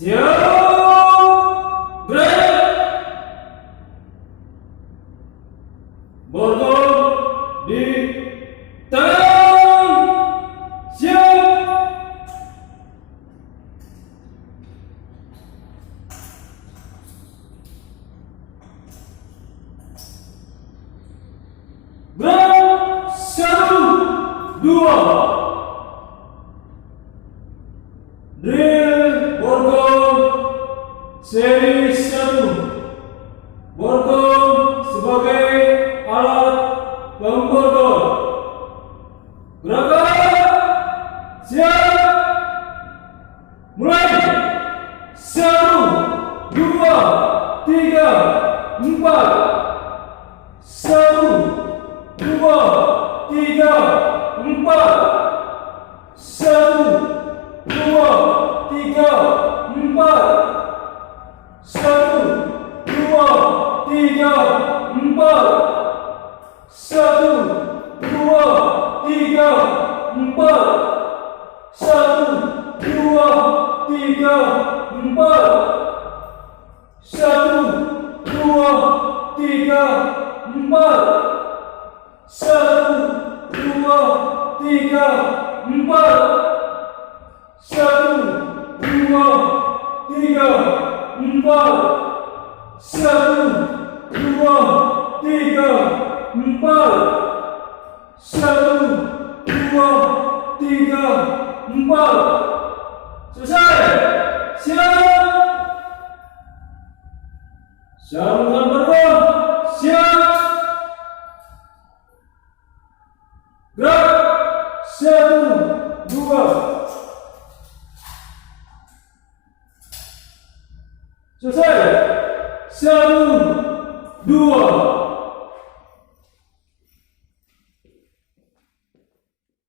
Siap, gerak. Borgol di tangan. Siap. Gerak. 1, 2. Drill borgol seri 1. Borgol sebagai alat pemborgol. Gerakan. Siap. Mulai. 1, 2, 3, 4. 1, 2, 3, 4. 1, 2, 3, 4. 1, 2, 3, 4. 1, 2, 3, 4. 1, 2, 3, 4. 1, 2, 3, 4. 1, 2, 3, 4. 1, 2, 3, 4. 1, 2, 3, 4. 1, 2, 3, 4. Selesai. Siap. Sambungan borgol. Siap. Gerak. 1, 2. Selesai. 1, 2.